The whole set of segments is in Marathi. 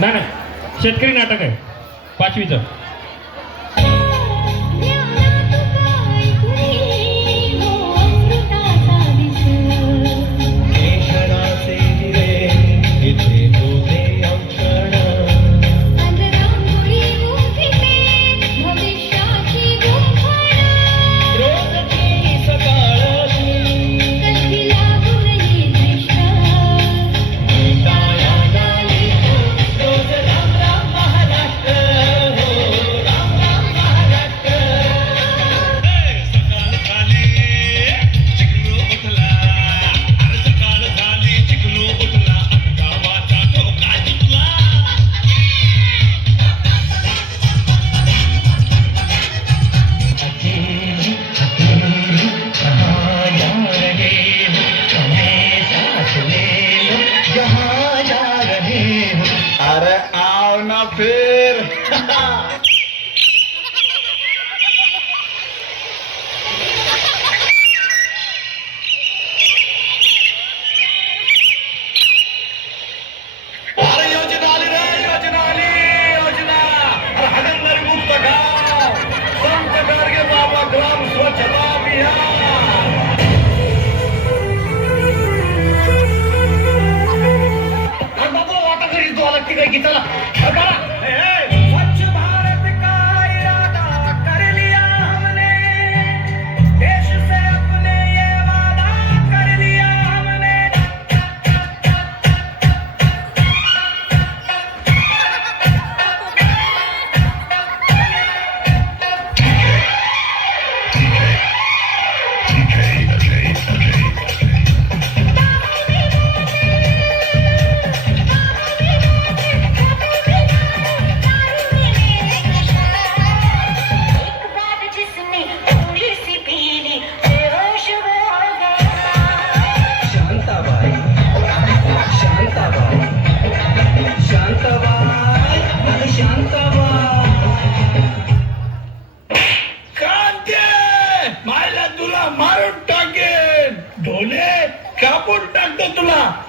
नाही शेतकरी नाटक आहे 5वीचं.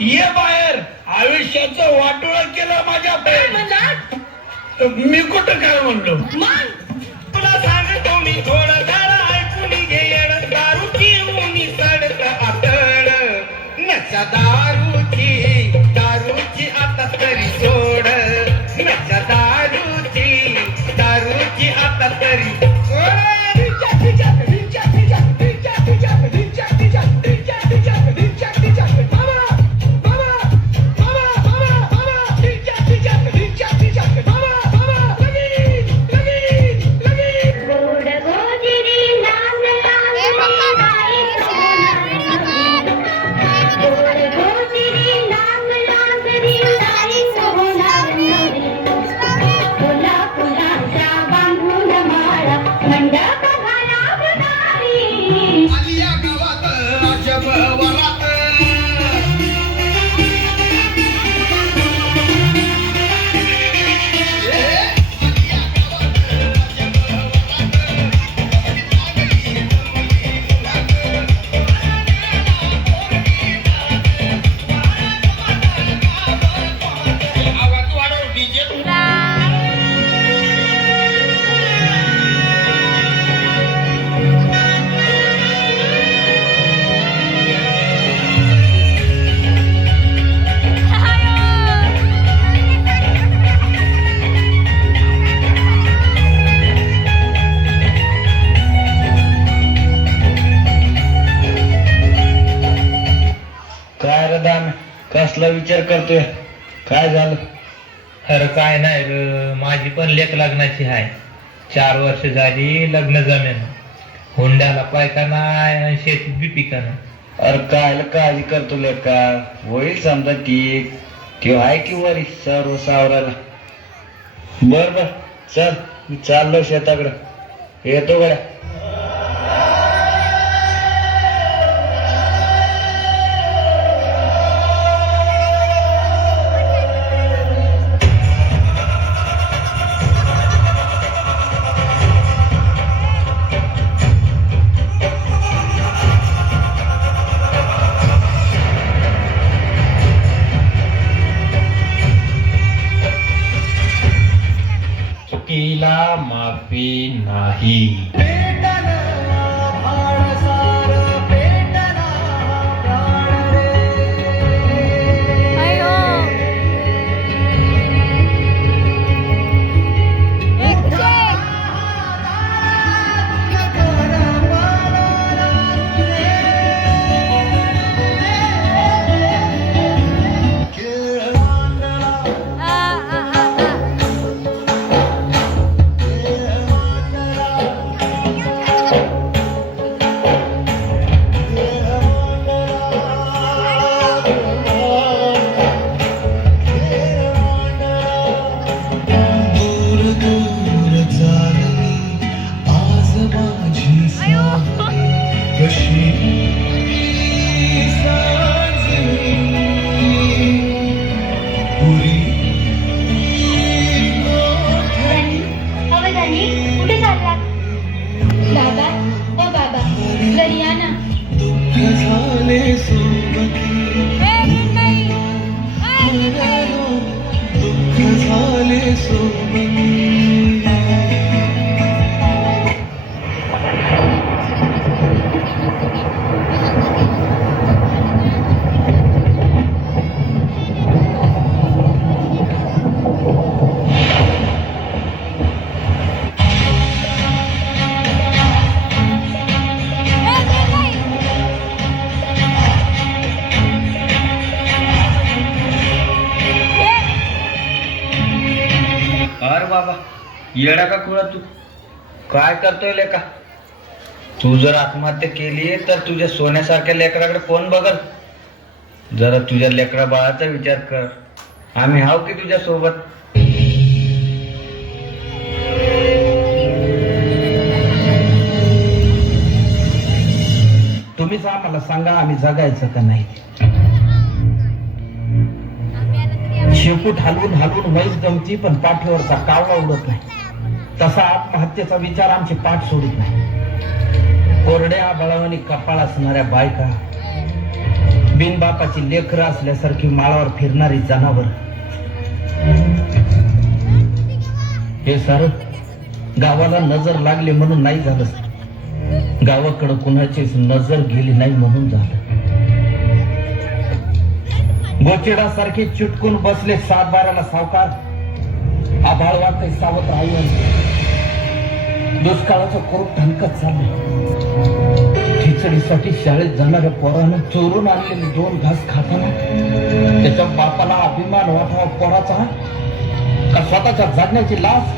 ये बाहेर. आयुष्याचं वाटोळ केलं माझ्या मी कुठं काय म्हणलो. तुला सांगतो मी थोडं जरा ऐकून घे. दारू पिऊन सडत आतड नशा दारूची आता तरी सोड. नशा दारूची आता तरी कसला विचार करतोय. काय झालं. खरं काय नाही र, माझी पण लेक लग्नाची आहे. 4 वर्ष झाली लग्न जमेन. हुंड्याला पैका नाही, शेतीत बी पिका नाही. अरे काय काळजी करतो लेका. होईल समजा ठीक. ते आहे की वरी सर्व सावराला. बर चल मी चाललो शेताकडं. येतो गड्या. का माफी नाही. अवधानी कुठे चाललात? बाबा ओ बाबा घरी या ना. अरे बाबा येडा का खुळा तू काय करतोय लेका? तू जर आत्महत्या केली तर तुझ्या सोन्यासारख्या लेकराकडे कोण बघल? जरा तुझ्या लेकरा बाळाचा विचार कर. आम्ही हाव की तुझ्या सोबत. तुम्हीच आम्हाला सांगा आम्ही जगायचं का नाही. शेपूट हलवून हलवून म्हैस जमती पण पाठीवरचा कावळा उडत नाही. तसा आत्महत्येचा विचार आमची पाठ सोडित नाही. कोरड्या बळावानी कपाळ असणाऱ्या बायका, बिनबापाची लेकरं असल्यासारखी माळावर फिरणारी जनावर, हे सारं गावाला नजर लागली म्हणून नाही झालं. गावाकडं कुणाचीच नजर गेली नाही म्हणून झालं. गोचिडासारखे चिटकून बसले 7-12ला सावकार. आभाळ वाटतंय सावत्र आई. दुष्काळाचं कोप ठणकत चाललंय. खिचडीसाठी शाळेत जाणाऱ्या पोरानं चोरून आणलेले 2 घास खाताना त्याच्या बापाला अभिमान वाटावा पोराचा का स्वतःच्या जगण्याची लाज?